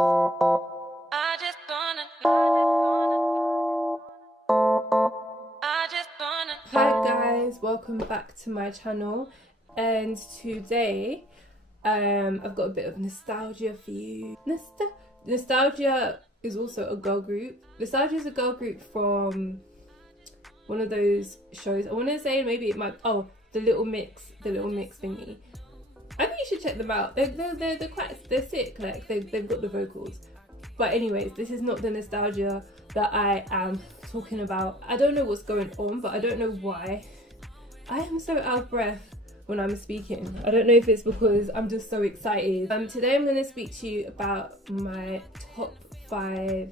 Hi guys, welcome back to my channel, and today I've got a bit of nostalgia for you. Nostalgia is also a girl group. Nostalgia is a girl group from one of those shows. I want to say maybe it might, oh, the Little Mix thingy. I think you should check them out. They're sick. Like they've got the vocals. But anyways, this is not the nostalgia that I am talking about. I don't know what's going on, but I don't know why I am so out of breath when I'm speaking. I don't know if it's because I'm just so excited. Today I'm going to speak to you about my top 5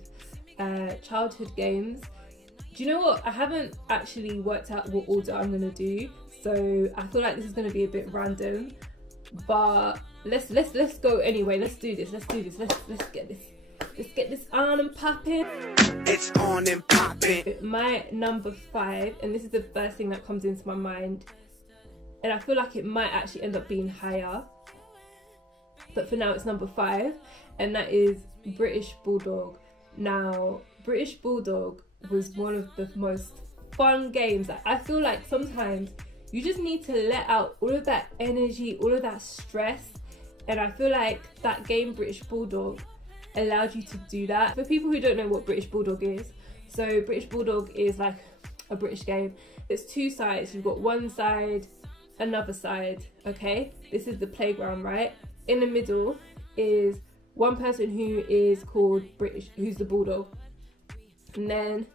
childhood games. Do you know what? I haven't actually worked out what order I'm going to do, so I feel like this is going to be a bit random. But let's go anyway. Let's do this. Let's get this on and popping. It's on and popping. My number 5, and this is the first thing that comes into my mind, and I feel like it might actually end up being higher, but for now it's number 5, and that is British Bulldog. Now, British Bulldog was one of the most fun games. I feel like sometimes you just need to let out all of that energy, all of that stress, and I feel like that game British Bulldog allowed you to do that. For people who don't know what British Bulldog is, so British Bulldog is like a British game. It's 2 sides. You've got one side, another side, okay? This is the playground, right? In the middle is one person who is called British, who's the Bulldog. And then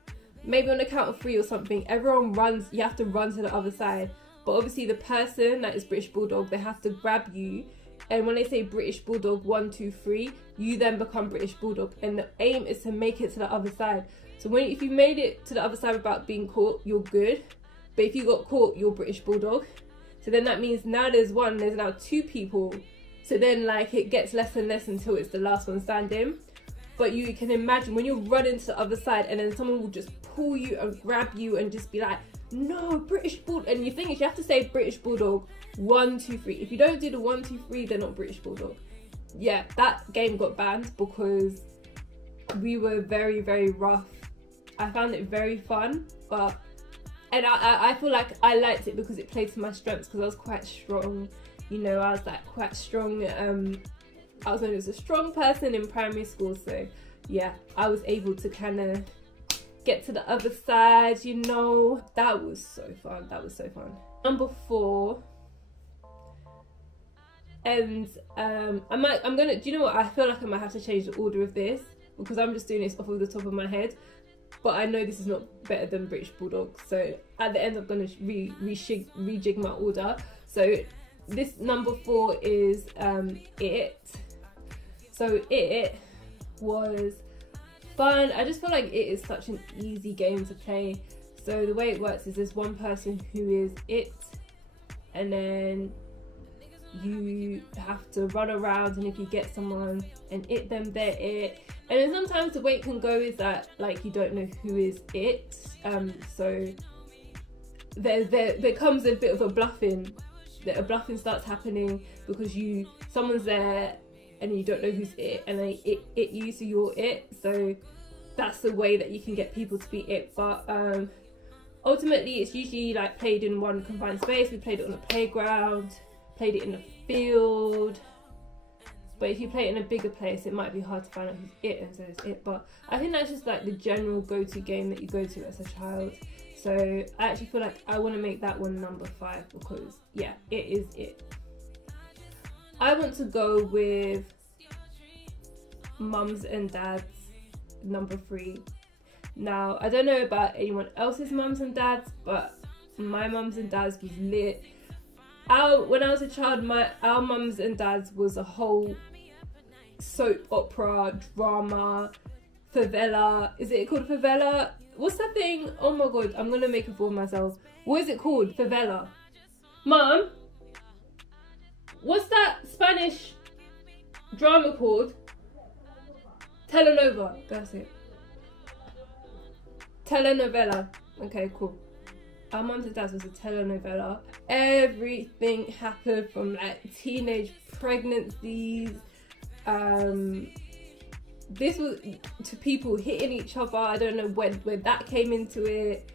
maybe on the count of 3 or something, everyone runs, you have to run to the other side. But obviously the person that is British Bulldog, they have to grab you. And when they say British Bulldog 1, 2, 3, you then become British Bulldog. And the aim is to make it to the other side. So if you made it to the other side without being caught, you're good. But if you got caught, you're British Bulldog. So then that means now there's now 2 people. So then like it gets less and less until it's the last one standing. But you can imagine when you're running to the other side and then someone will just pull you and grab you and just be like, no, British Bulldog. And the thing is, you have to say British Bulldog 1, 2, 3. If you don't do the 1, 2, 3, they're not British Bulldog. Yeah, that game got banned because we were very, very rough. I found it very fun, and I feel like I liked it because it played to my strengths, because I was quite strong. You know, I was like quite strong. I was known as a strong person in primary school, so yeah, I was able to kind of get to the other side, you know. That was so fun. Number 4, and I'm gonna, do you know what, I feel like I might have to change the order of this because I'm just doing this off of the top of my head, but I know this is not better than British Bulldog, so at the end I'm gonna rejig my order. So this number 4 is It. So It was fun. I just feel like It is such an easy game to play. So the way it works is there's one person who is It, and then you have to run around, and if you get someone and It them, they're It. And then sometimes the way it can go is that like you don't know who is It, so there comes a bit of a bluffing. A bluffing starts happening because someone's there and you don't know who's It, and they it you, so you're It. So that's the way that you can get people to be It. But ultimately it's usually like played in one confined space. We played it on a playground, played it in a field, but if you play it in a bigger place it might be hard to find out who's It, and so it's It. But I think that's just like the general go-to game that you go to as a child. So I actually feel like I want to make that one number 5 because yeah, it is It. I want to go with Mums and Dads, number 3. Now, I don't know about anyone else's mums and dads, but my mums and dads was lit. When I was a child, our mums and dads was a whole soap opera, drama, favela. Is it called favela? What's that thing? Oh my god, I'm gonna make a fool of myself. What is it called? Favela. Mum, what's that Spanish drama called? Telenova. That's it. Telenovela. Okay, cool. Our mums and dads was a telenovela. Everything happened from like teenage pregnancies, this was to people hitting each other. I don't know when that came into it.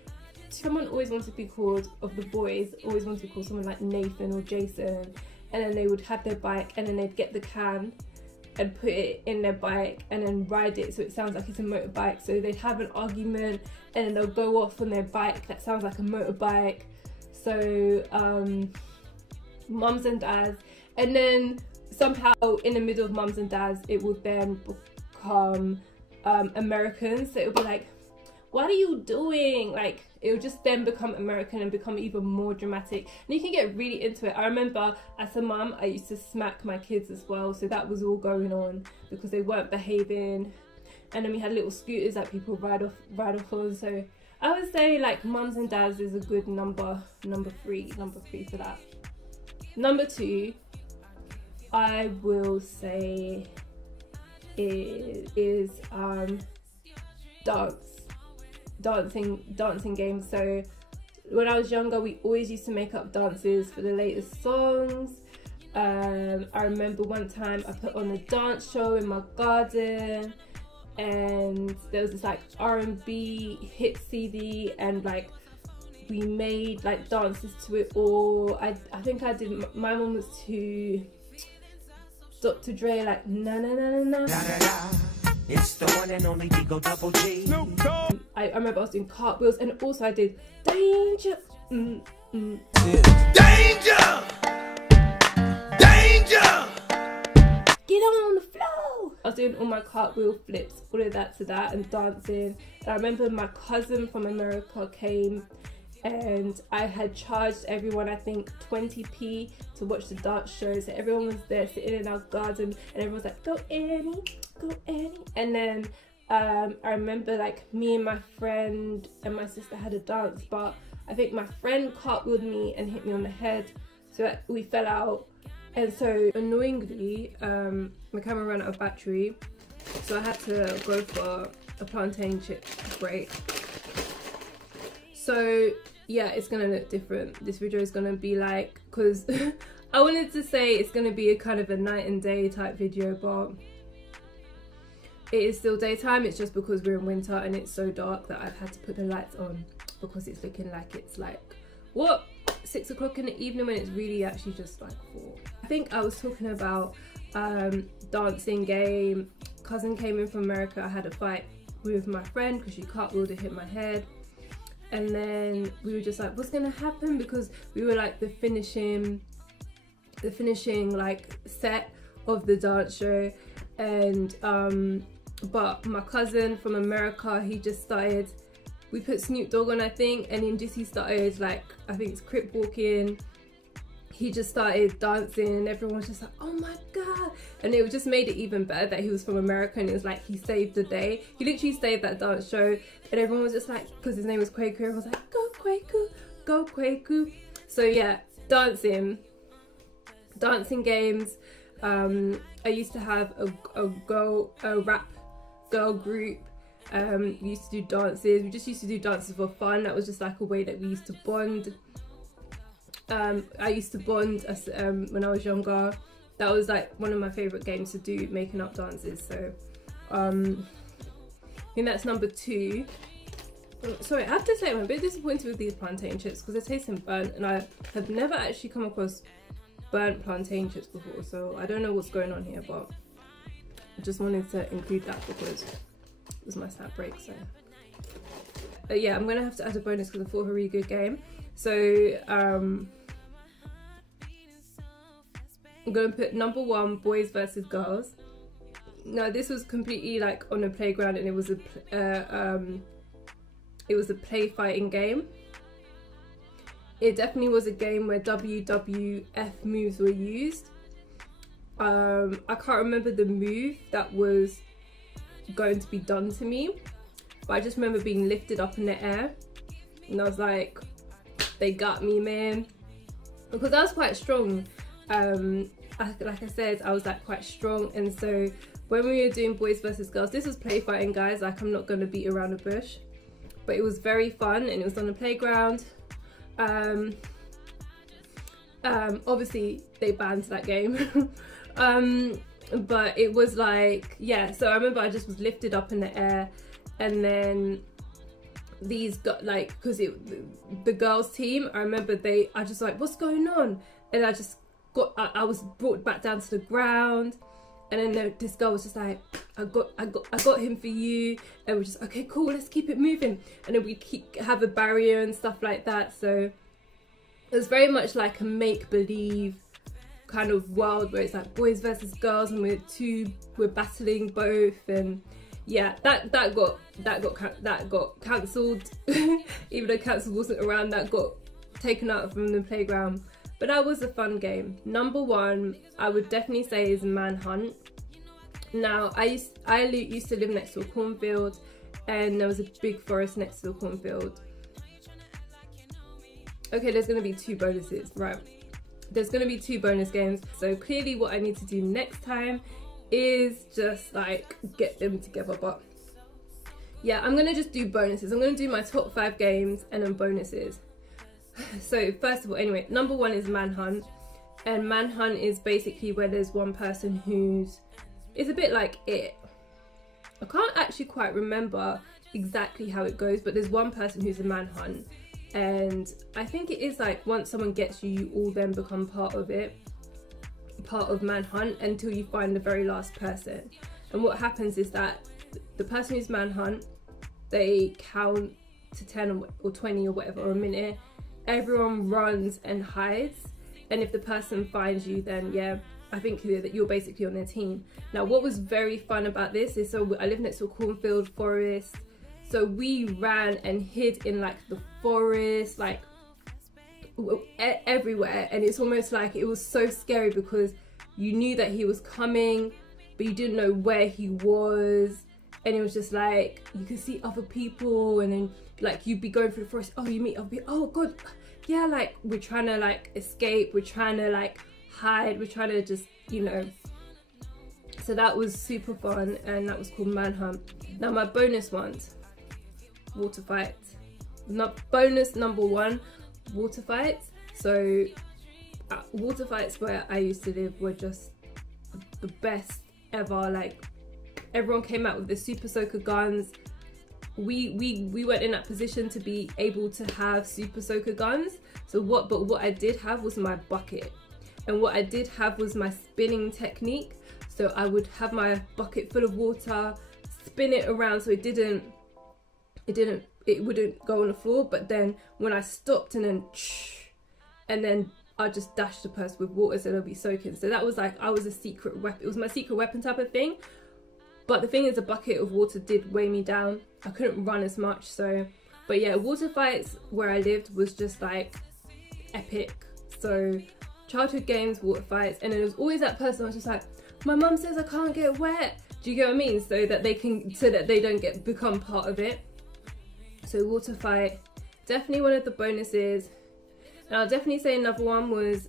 Someone always wanted to be called, of the boys, always wanted to be called someone like Nathan or Jason, and then they would have their bike and then they'd get the can and put it in their bike and then ride it so it sounds like it's a motorbike. So they'd have an argument and then they'll go off on their bike that sounds like a motorbike. So mums and dads, and then somehow in the middle of mums and dads it would then become Americans. So it would be like, what are you doing? Like, it would just then become American and become even more dramatic, and you can get really into it. I remember as a mum I used to smack my kids as well, so that was all going on because they weren't behaving. And then we had little scooters that people ride off on. So I would say like mums and dads is a good number three for that. Number 2 I will say is dancing games. So when I was younger we always used to make up dances for the latest songs. I remember one time I put on a dance show in my garden, and there was this like R&B hit CD, and like we made like dances to it all. I think I did, my one was to Dr. Dre, like na na na na na. It's the one and only Digo Double G. I remember I was doing cartwheels, and also I did danger. Danger! Danger! Get on the floor! I was doing all my cartwheel flips, all of that to that, and dancing. And I remember my cousin from America came, and I had charged everyone, I think 20p to watch the dance show. So everyone was there sitting in our garden, and everyone was like, go Annie, go Annie. And then I remember like me and my friend and my sister had a dance, but I think my friend cartwheeled me and hit me on the head, so we fell out. And so annoyingly my camera ran out of battery, so I had to go for a plantain chip break. So yeah, it's gonna look different. This video is gonna be like, because I wanted to say it's gonna be a kind of a night and day type video, but it is still daytime. It's just because we're in winter and it's so dark that I've had to put the lights on, because it's looking like it's like, what, 6 o'clock in the evening, when it's really actually just like 4. I think I was talking about dancing game. Cousin came in from America. I had a fight with my friend because she cartwheeled and hit my head, and then we were just like, what's gonna happen, because we were like the finishing like set of the dance show. And but my cousin from America, he just started, we put Snoop Dogg on I think, and then just he started like, I think it's crip walking. He just started dancing and everyone was just like, oh my god. And it just made it even better that he was from America, and it was like he saved the day. He literally saved that dance show, and everyone was just like, because his name was Kwaku, everyone was like, go Kwaku, go Kwaku. So yeah, dancing games. I used to have a rap girl group. We used to do dances. We just used to do dances for fun. That was just like a way that we used to bond. I used to bond as, when I was younger. That was like one of my favourite games to do, making up dances. So I think that's number 2. Sorry, I have to say I'm a bit disappointed with these plantain chips because they're tasting burnt, and I have never actually come across burnt plantain chips before, so I don't know what's going on here, but I just wanted to include that because it was my snack break. So yeah, I'm gonna have to add a bonus because I thought it was a really good game. So I'm gonna put number 1, boys versus girls. Now this was completely like on a playground, and it was a play fighting game. It definitely was a game where WWF moves were used. I can't remember the move that was going to be done to me, but I just remember being lifted up in the air, and I was like, they got me, man, because I was quite strong. Like I said, I was like quite strong, and so when we were doing boys versus girls, this was play fighting, guys. Like, I'm not gonna beat around the bush, but it was very fun, and it was on the playground. Obviously they banned that game. but it was like, yeah, so I remember I just was lifted up in the air, and then these got like, because the girls team, I remember I just like, what's going on? And I just I was brought back down to the ground, and then this girl was just like, I got him for you, and we're just, okay, cool, let's keep it moving. And then we have a barrier and stuff like that. So it was very much like a make-believe kind of world where it's like boys versus girls, and we're battling both. And yeah, that got cancelled. Even though cancelled wasn't around, that got taken out from the playground. But that was a fun game. Number one, I would definitely say, is Manhunt. Now, I used to live next to a cornfield, and there was a big forest next to the cornfield. Okay, there's going to be 2 bonuses, right? There's going to be 2 bonus games. So clearly what I need to do next time is just like get them together. But yeah, I'm going to just do bonuses. I'm going to do my top 5 games and then bonuses. So first of all, anyway, number 1 is Manhunt. And Manhunt is basically where there's one person it's a bit like It. I can't actually quite remember exactly how it goes, but there's one person who's a manhunt. And I think it is like once someone gets you, you all then become part of Manhunt until you find the very last person. And what happens is that the person who's Manhunt, they count to 10 or 20 or whatever, or a minute. Everyone runs and hides. And if the person finds you, then yeah, I think that you're basically on their team. Now, what was very fun about this is, so I live next to a cornfield forest. So we ran and hid in like the forest, like everywhere. And it's almost like it was so scary because you knew that he was coming, but you didn't know where he was. And it was just like, you could see other people, and then like you'd be going through the forest. Oh, you meet other people. Oh God, yeah, like we're trying to like escape. We're trying to like hide. We're trying to just, you know. So that was super fun, and that was called Manhunt. Now my bonus ones. Water fights. Bonus number 1, water fights. So water fights where I used to live were just the best ever. Like everyone came out with the super soaker guns. We weren't in that position to be able to have super soaker guns. So what I did have was my bucket, and what I did have was my spinning technique. So I would have my bucket full of water, spin it around so it wouldn't go on the floor, but then when I stopped and then I just dashed the person with water so they'll be soaking. So that was like, I was a secret weapon. It was my secret weapon type of thing. But the thing is, a bucket of water did weigh me down. I couldn't run as much. So, but yeah, water fights where I lived was just like epic. So childhood games, water fights, and then there was always that person who was just like, my mum says I can't get wet. Do you get what I mean? So that they don't become part of it. So water fight, definitely one of the bonuses. And I'll definitely say another one was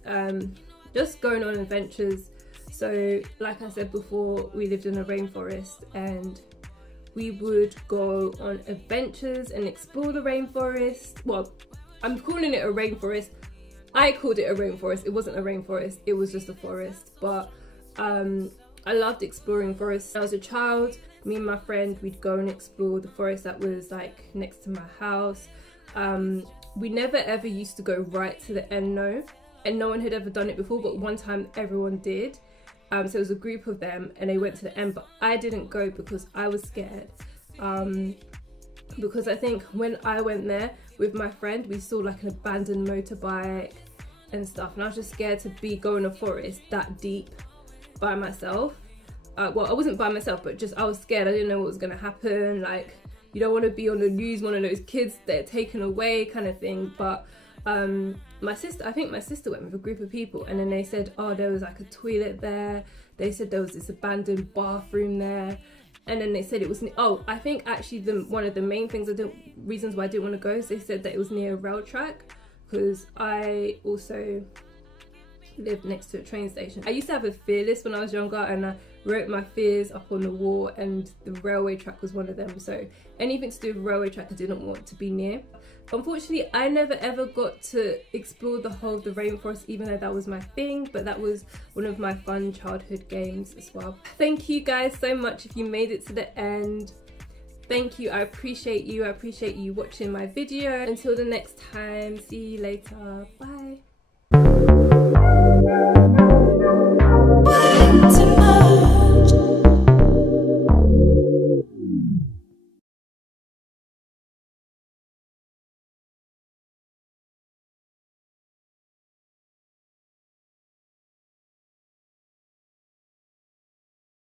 just going on adventures. So like I said before, we lived in a rainforest, and we would go on adventures and explore the rainforest. Well, I'm calling it a rainforest. I called it a rainforest. It wasn't a rainforest, it was just a forest. But I loved exploring forests. When I was a child, me and my friend, we'd go and explore the forest that was like next to my house. We never ever used to go right to the end, no, and no one had ever done it before, but one time everyone did. So it was a group of them and they went to the end, but I didn't go because I was scared. Because I think when I went there with my friend, we saw like an abandoned motorbike and stuff, and I was just scared to go in a forest that deep by myself. Well, I wasn't by myself, but just I was scared. I didn't know what was gonna happen. Like, you don't want to be on the news, one of those kids that are taken away kind of thing. But I think my sister went with a group of people, and then they said, oh, there was like a toilet there. They said there was this abandoned bathroom there, and then they said it was I think actually one of the main reasons why I didn't want to go is they said that it was near a rail track, because I also lived next to a train station. I used to have a fear list when I was younger, and I wrote my fears up on the wall, and the railway track was one of them. So anything to do with railway track I didn't want to be near. Unfortunately, I never ever got to explore the whole of the rainforest, even though that was my thing, but that was one of my fun childhood games as well. Thank you guys so much if you made it to the end. Thank you, I appreciate you. I appreciate you watching my video. Until the next time, see you later, bye.